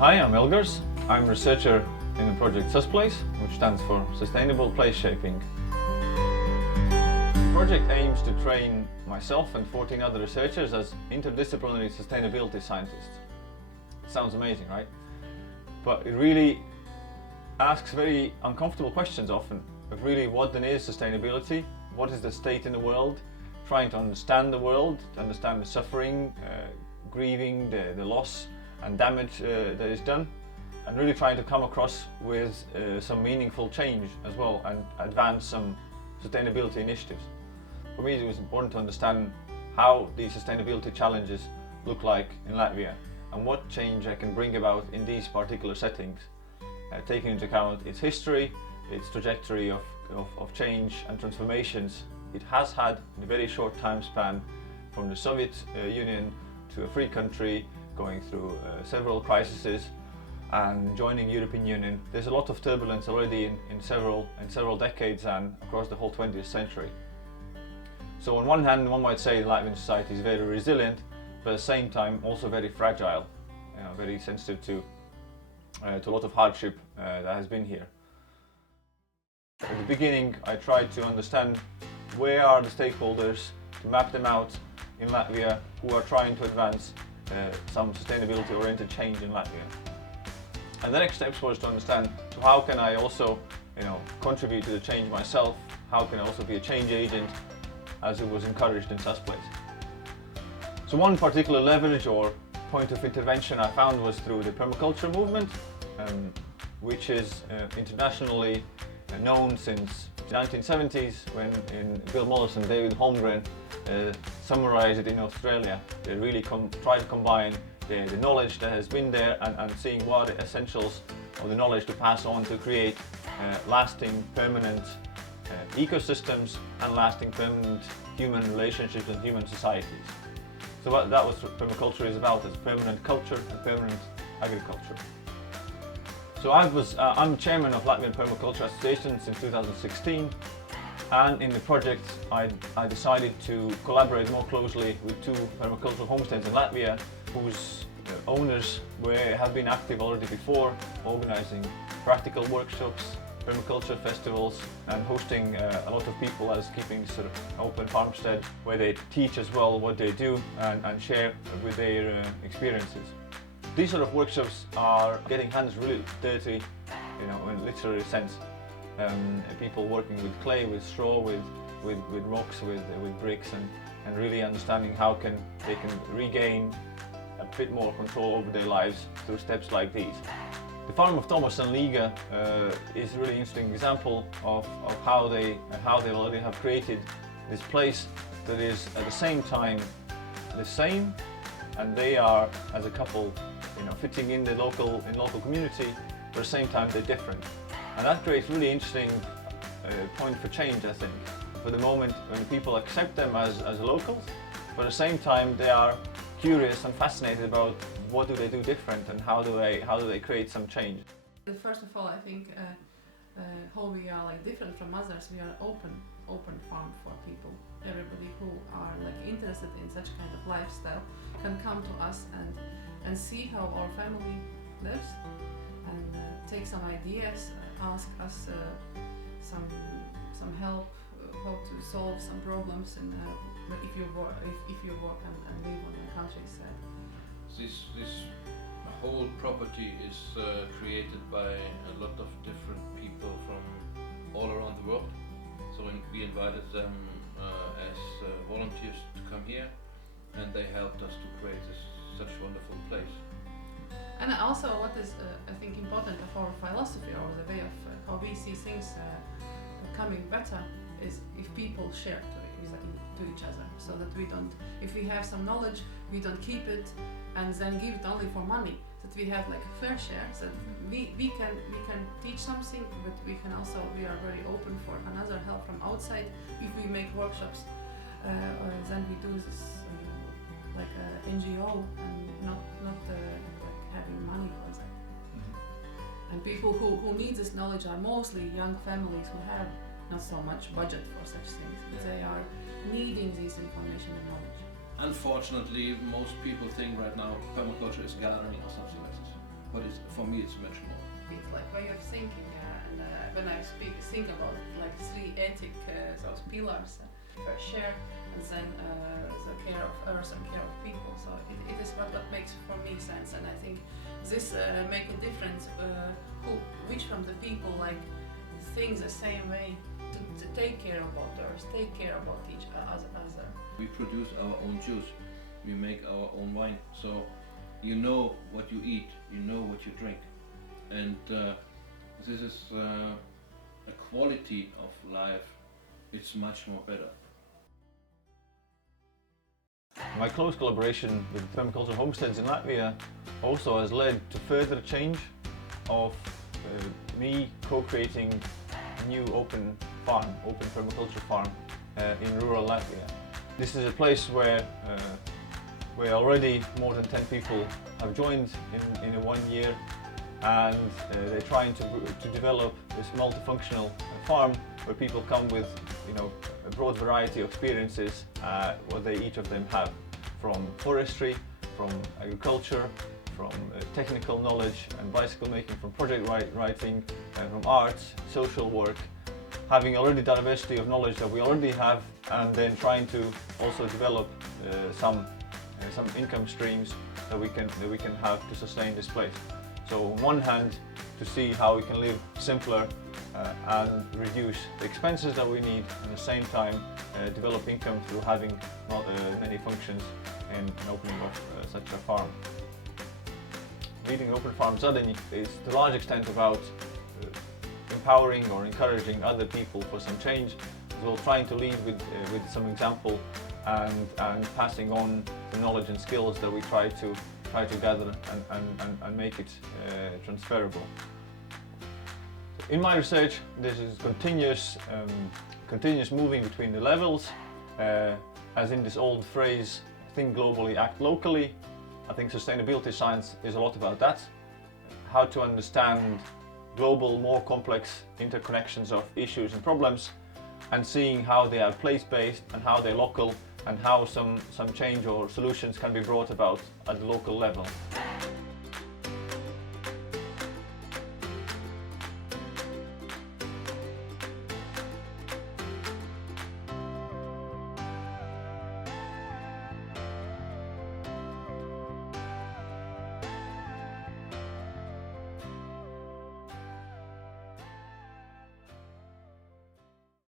Hi, I'm Elgars. I'm a researcher in the project SUSPLACE, which stands for Sustainable Place Shaping. The project aims to train myself and 14 other researchers as interdisciplinary sustainability scientists. Sounds amazing, right? But it really asks very uncomfortable questions often of really what then is sustainability, what is the state in the world, trying to understand the world, to understand the suffering, grieving, the loss and damage that is done, and really trying to come across with some meaningful change as well and advance some sustainability initiatives. For me, it was important to understand how these sustainability challenges look like in Latvia and what change I can bring about in these particular settings, taking into account its history, its trajectory of change and transformations it has had in a very short time span, from the Soviet Union to a free country, going through several crises and joining European Union. There's a lot of turbulence already in several decades and across the whole 20th century. So on one hand, one might say the Latvian society is very resilient, but at the same time also very fragile, very sensitive to a lot of hardship that has been here. At the beginning, I tried to understand where are the stakeholders, to map them out in Latvia who are trying to advance some sustainability-oriented change in Latvia. And the next steps was to understand, so how can I also contribute to the change myself, how can I also be a change agent as it was encouraged in SUSPLACE. So one particular leverage or point of intervention I found was through the permaculture movement, which is internationally known since the 1970s, when Bill Mollers and David Holmgren summarized it in Australia. They really try to combine the knowledge that has been there and seeing what are the essentials of the knowledge to pass on to create lasting, permanent ecosystems and lasting, permanent human relationships and human societies. So that was what permaculture is about, is permanent culture and permanent agriculture. So I'm chairman of Latvian Permaculture Association since 2016, and in the project I decided to collaborate more closely with two permacultural homesteads in Latvia, whose owners have been active already before, organizing practical workshops, permaculture festivals, and hosting a lot of people as keeping sort of open farmstead where they teach as well what they do and share with their experiences. These sort of workshops are getting hands really dirty, in a literary sense. People working with clay, with straw, with rocks, with bricks, and really understanding how they can regain a bit more control over their lives through steps like these. The farm of Thomas and Liga is a really interesting example of how they already have created this place that is at the same time the same, and they are as a couple fitting in the local community, but at the same time they're different. And that creates really interesting point for change, I think, for the moment when people accept them as locals, but at the same time they are curious and fascinated about what do they do different and how do they create some change. First of all, I think how we are different from others. We are open farm for people. Everybody who are interested in such kind of lifestyle can come to us and see how our family lives and take some ideas, ask us some help how to solve some problems, and if you work and live on the countryside. This whole property is created by a lot of different people from all around the world. So we invited them as volunteers to come here, and they helped us to create such a wonderful place. And also what is I think important of our philosophy, or the way of how we see things coming better, is if people share to each other, so that if we have some knowledge, we don't keep it and then give it only for money, that we have a fair share, so we can teach something, but we are very open for another help from outside. If we make workshops, then we do this like a NGO and not having money for that. Mm-hmm. And people who need this knowledge are mostly young families who have not so much budget for such things. They are needing this information and knowledge. Unfortunately, most people think right now permaculture is gardening or something like this. but for me it's much more. It's like way of thinking, and when I think about like three ethic those pillars, first share, and then the care of earth and care of people. So it is what makes for me sense, and I think this make a difference. Which from the people like think the same way to take care about earth, take care about each other. We produce our own juice, we make our own wine, so you know what you eat, you know what you drink, and this is a quality of life. It's much more better. My close collaboration with Permaculture homesteads in Latvia also has led to further change of me co-creating a new open permaculture farm in rural Latvia. This is a place where already more than 10 people have joined in a 1 year, and they're trying to develop this multifunctional farm where people come with, you know, a broad variety of experiences what they each of them have, from forestry, from agriculture, from technical knowledge and bicycle making, from project writing, from arts, social work, having already diversity of knowledge that we already have, and then trying to also develop some income streams that we can have to sustain this place. So on one hand, to see how we can live simpler and reduce the expenses that we need, and at the same time develop income through having many functions in opening of such a farm. Leading Open Farm Sudden is to a large extent about empowering or encouraging other people for some change, as well trying to lead with some example and passing on the knowledge and skills that we try to gather and make it transferable. In my research, this is continuous moving between the levels, as in this old phrase, think globally, act locally. I think sustainability science is a lot about that. How to understand global, more complex interconnections of issues and problems, and seeing how they are place-based and how they're local, and how some change or solutions can be brought about at the local level.